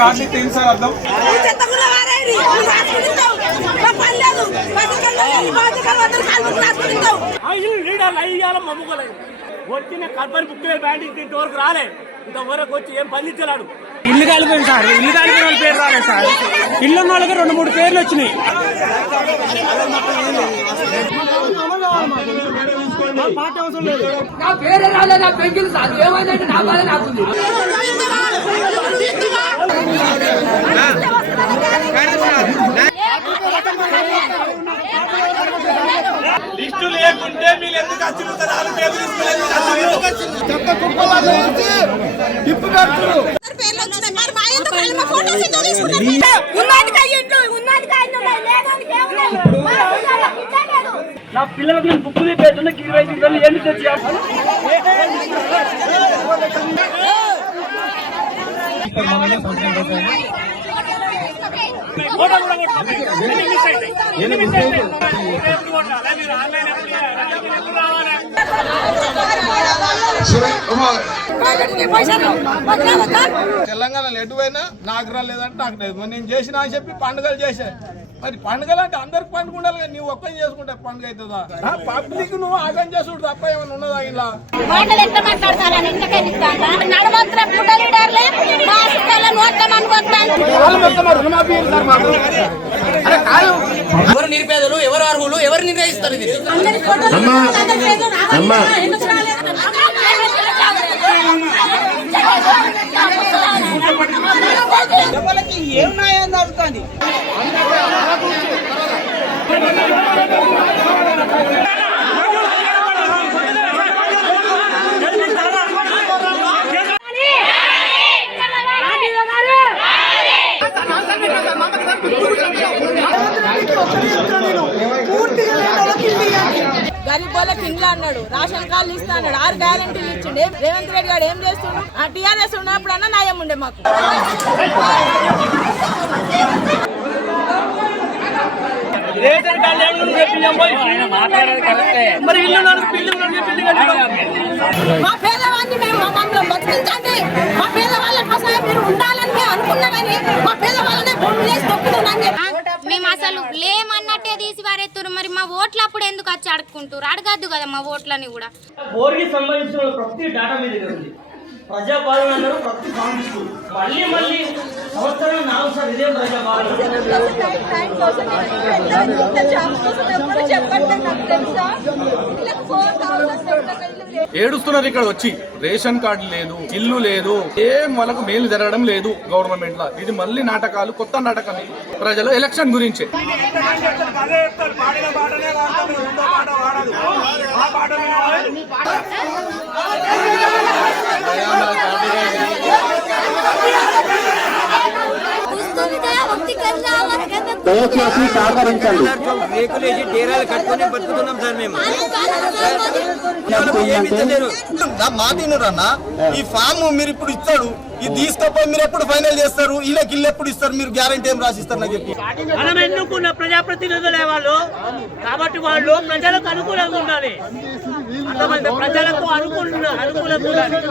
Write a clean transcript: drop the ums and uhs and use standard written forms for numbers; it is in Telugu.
కార్డు ఇస్తే ఏం సార్ అర్థం? వచ్చిన కంపెనీ బుక్ బ్యాండింగ్ ఇంతవరకు రాలే, ఇంతవరకు వచ్చి ఏం పండించలేడు. ఇల్లు కాలిపోయింది సార్, ఇల్లు కాలిపోయిన వాళ్ళ పేరు రాలేదు సార్. ఇల్లు ఉన్న వాళ్ళకి 2-3 పేర్లు వచ్చినాయి. నా పేరే రాలేదు, నా పెంకిల్ సార్ ఏమైందంటే నా బాధ నాకుంది. లిస్టు లేకుంటే మీరు ఎందుకు అచ్చుతారు? నా పిల్లలకు నేను బుక్ తీపేస్తున్నా, 25 రోజులు ఏమి తెచ్చాను. తెలంగాణలో ఎటువైనా నాకు రాలేదంటే నాకు లేదు. నేను చేసినా అని చెప్పి పండుగలు చేసా. మరి పండుగలు అంటే అందరికి పండుగ ఉండాలి కదా, నువ్వు ఒక్కని చేసుకుంటే పండుగ అవుతుందా? పబ్లిక్ నువ్వు ఆగం చేసుకుంటు తప్ప ఏమైనా ఉన్నదా? ఇలా ఎవరు నిరుపేదలు, ఎవరు అర్హులు, ఎవరు నిర్ణయిస్తారు? ఇది ఎవరికి ఏం న్యాయం జరుగుతుంది? గరీబ్ వాళ్ళకి ఇండ్లు అన్నాడు, రేషన్ కార్డులు ఇస్తా అన్నాడు, 6 గ్యారెంటీలు ఇచ్చిండే. రేవంత్ రెడ్డి గారు ఏం చేస్తుండు? టీఆర్ఎస్ ఉన్నప్పుడన్నా న్యాయం ఉండే మాకు. మా పేదవాళ్ళని మేము మమ్మల్ని బతికించండి, మా పేదవాళ్ళ కోసం మీరు ఉండాలని మేము అనుకున్నా కానీ మా పేదవాళ్ళనే భూములు వేసి తొక్కుతున్నాం. మేము అసలు లేమన్నట్టే తీసి వారెత్తురు. మరి మా ఓట్లు అప్పుడు ఎందుకు వచ్చి అడుక్కుంటారు? అడగద్దు కదా మా ఓట్లని కూడా. బోర్డుకి సంబంధించిన ప్రతి డేటా మీ దగ్గర ఉంది. ప్రజాపాలన అన్నారు, ప్రతి కాంగ్రెస్ మళ్ళీ సంవత్సరం 4 సార్లు ఇదే ప్రజాపాలన. ఏడుస్తున్నారు ఇక్కడ వచ్చి. రేషన్ కార్డు లేదు, ఇల్లు లేదు, ఏం వాళ్ళకు మేలు జరగడం లేదు గవర్నమెంట్ లో. ఇది మళ్ళీ నాటకాలు, కొత్త నాటకాలు ప్రజలు ఎలక్షన్ గురించి. దయచేసి సహకరించండి. రేకులేసి డేరాలు కట్టుకుని బతుకుతున్నాం సార్ మేము. మాటినరన్నా, ఈ ఫామ్ మీరు ఇప్పుడు ఇస్తాడు, ఇది తీసుకపోయి మీరు ఎప్పుడు ఫైనల్ చేస్తారు? వీళ్ళకి ఇల్లు ఎప్పుడు ఇస్తారు? మీరు గ్యారంటీ ఏం రాసిస్తారు నాకు చెప్పి? మనం ఎన్నుకున్న ప్రజాప్రతినిధులే వాళ్ళు కాబట్టి వాళ్ళు ప్రజలకు అనుకూలంగా ఉండాలి. ప్రజలకు అనుకూలంగా ఉండాలి.